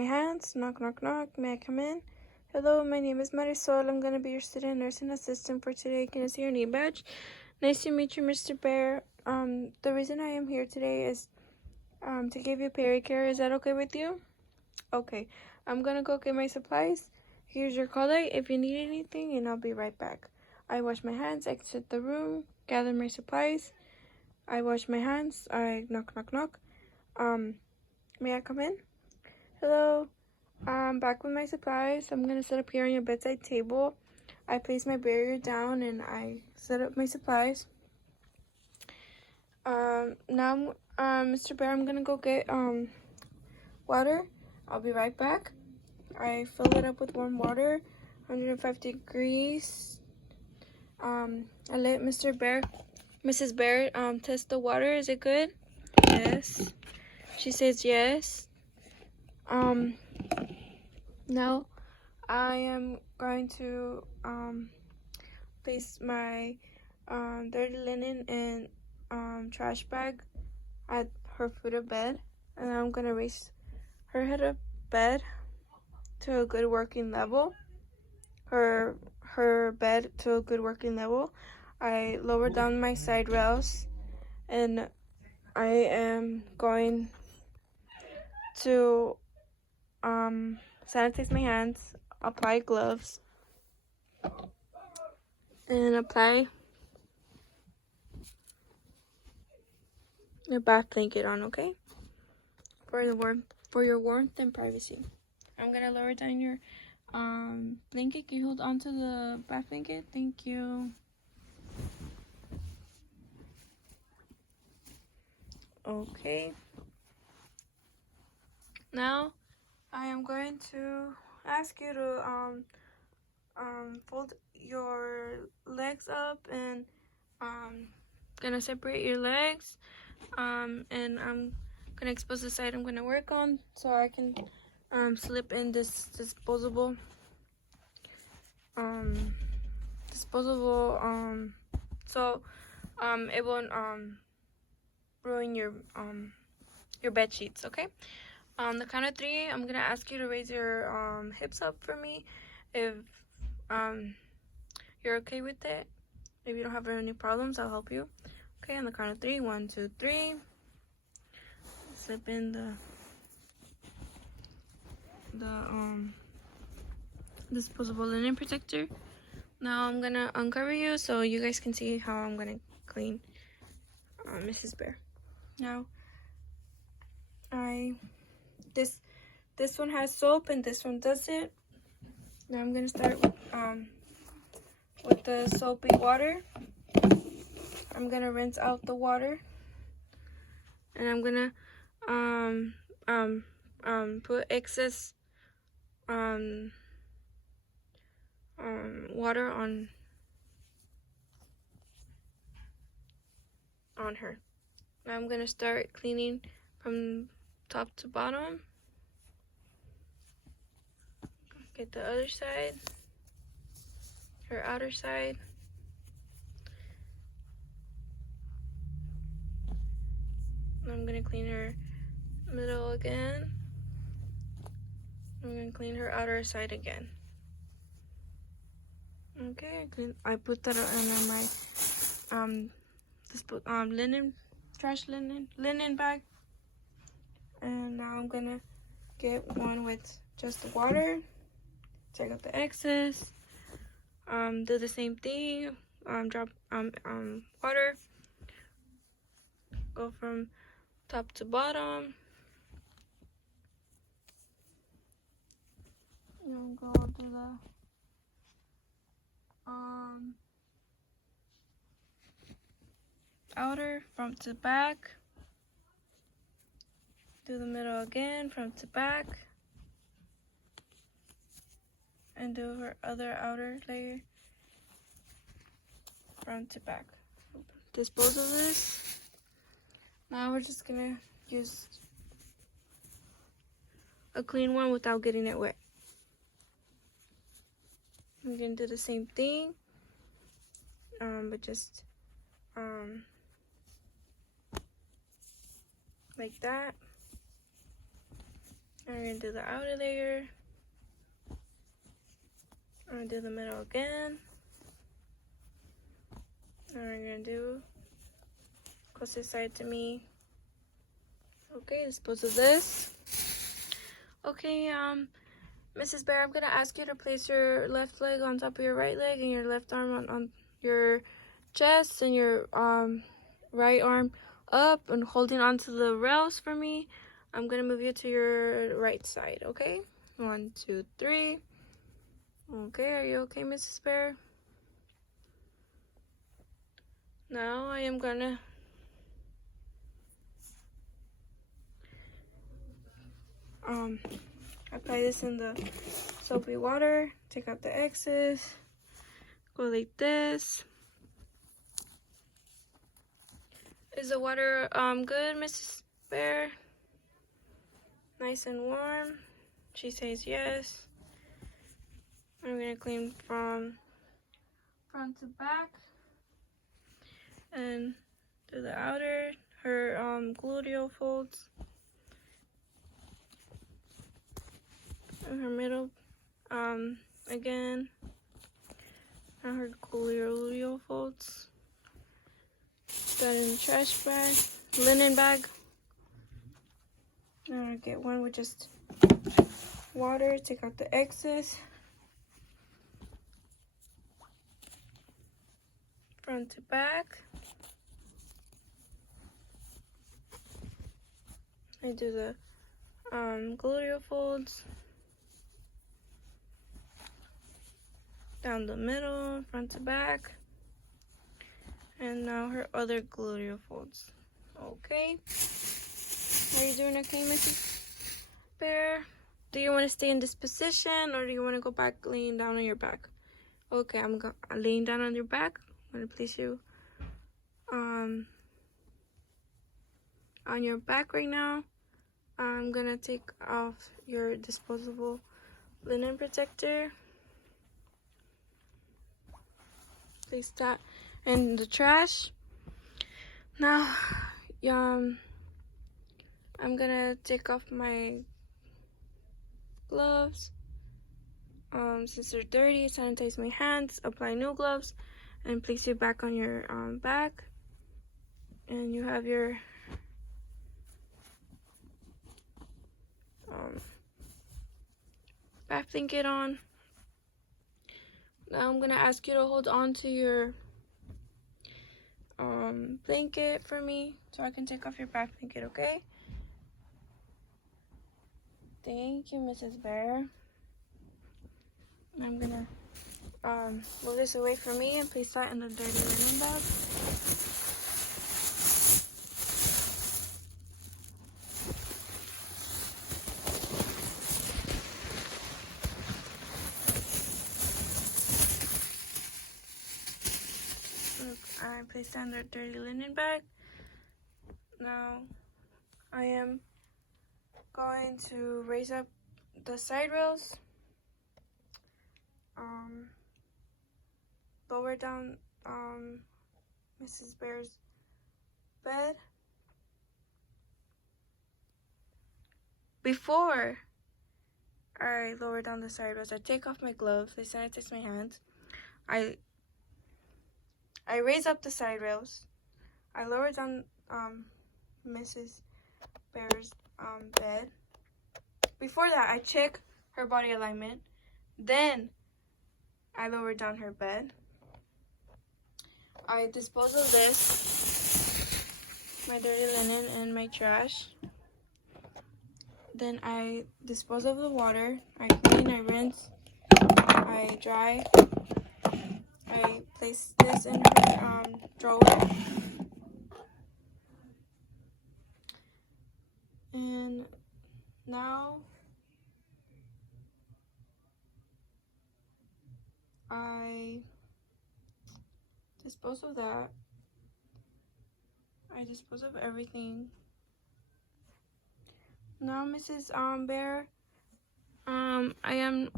My hands. Knock, knock, knock. May I come in? Hello, my name is Marisol. I'm going to be your student nursing assistant for today. Can I see your name badge? Nice to meet you, Mr. Bear. The reason I am here today is to give you Pericare. Is that okay with you? Okay. I'm going to go get my supplies. Here's your call light if you need anything, and I'll be right back. I wash my hands, exit the room, gather my supplies. I wash my hands. I knock, knock, knock. May I come in? Hello. Back with my supplies. I'm gonna set up here on your bedside table. I place my barrier down and I set up my supplies. Now, Mr. Bear, I'm gonna go get water. I'll be right back. I fill it up with warm water, 105 degrees. I let Mrs. Bear test the water. Is it good? Yes. She says yes. Now I am going to place my dirty linen and trash bag at her foot of bed, and I'm gonna raise her head of bed to a good working level. Her bed to a good working level. I lower down my side rails, and I am going to sanitize my hands, apply gloves, and apply your bath blanket on, okay? For your warmth and privacy. I'm gonna lower down your blanket. Can you hold on to the bath blanket? Thank you. Okay. Now I am going to ask you to fold your legs up, and gonna separate your legs, and I'm gonna expose the side I'm gonna work on so I can slip in this disposable so it won't ruin your bed sheets, okay? On the count of 3, I'm gonna ask you to raise your hips up for me if you're okay with it. If you don't have any problems, I'll help you. Okay, on the count of 3, 1, 2, 3. Slip in the disposable linen protector. Now I'm gonna uncover you so you guys can see how I'm gonna clean Mrs. Bear. Now this one has soap and this one doesn't. Now I'm gonna start with the soapy water. I'm gonna rinse out the water, and I'm gonna put excess water on her. Now I'm gonna start cleaning from top to bottom. Get the other side, her outer side. I'm gonna clean her middle again. I'm gonna clean her outer side again. Okay, I put that in my linen bag, and now I'm gonna get one with just the water. Take out the excess. Do the same thing. Drop water. Go from top to bottom. And go to the outer, front to back. Do the middle again, front to back. And do her other outer layer, front to back. Dispose of this. Now we're just gonna use a clean one without getting it wet. I'm gonna do the same thing, but just like that. I'm gonna do the outer layer. I'm gonna do the middle again. And we're gonna do closest side to me. Okay, dispose of this. Okay, Mrs. Bear, I'm gonna ask you to place your left leg on top of your right leg and your left arm on your chest and your right arm up and holding onto the rails for me. I'm gonna move you to your right side, okay? 1, 2, 3. Okay, are you okay, Mrs. Bear? Now I am gonna apply this in the soapy water, take out the excess, go like this. Is the water good, Mrs. Bear? Nice and warm? She says yes. I'm gonna clean from front to back and do the outer, her gluteal folds, and her middle again, and her gluteal folds. Got in the trash bag, linen bag. I'm gonna get one with just water, take out the excess. Front to back. I do the gluteal folds. Down the middle, front to back. And now her other gluteal folds. Okay. Are you doing okay, Mrs. Bear? Do you want to stay in this position or do you want to go back laying down on your back? Okay, I'm laying down on your back. I'm going to place you on your back right now. I'm going to take off your disposable linen protector. Place that in the trash. Now, I'm gonna take off my gloves. Since they're dirty, sanitize my hands, apply new gloves, and place it back on your back. And you have your back blanket on. Now I'm gonna ask you to hold on to your blanket for me so I can take off your back blanket, okay? Thank you, Mrs. Bear. I'm gonna move this away from me and place that in the dirty linen bag. I placed that in the dirty linen bag. Now I am going to raise up the side rails, lower down Mrs. Bear's bed. Before I lower down the side rails, I take off my gloves, I sanitize my hands, I raise up the side rails, I lower down Mrs. Bear's bed. Before that, I check her body alignment. Then I lower down her bed. I dispose of this, my dirty linen and my trash. Then I dispose of the water. I clean, I rinse, I dry. I place this in her drawer. And now I dispose of that. I dispose of everything. Now, Mrs. Bear, I am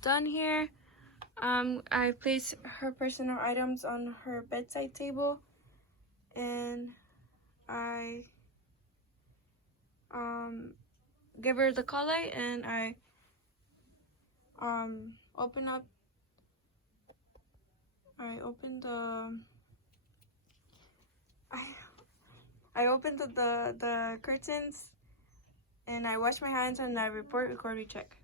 done here. I place her personal items on her bedside table, and I give her the call light, and I open up. I opened the. I opened the curtains, and I wash my hands, and I report, record, recheck.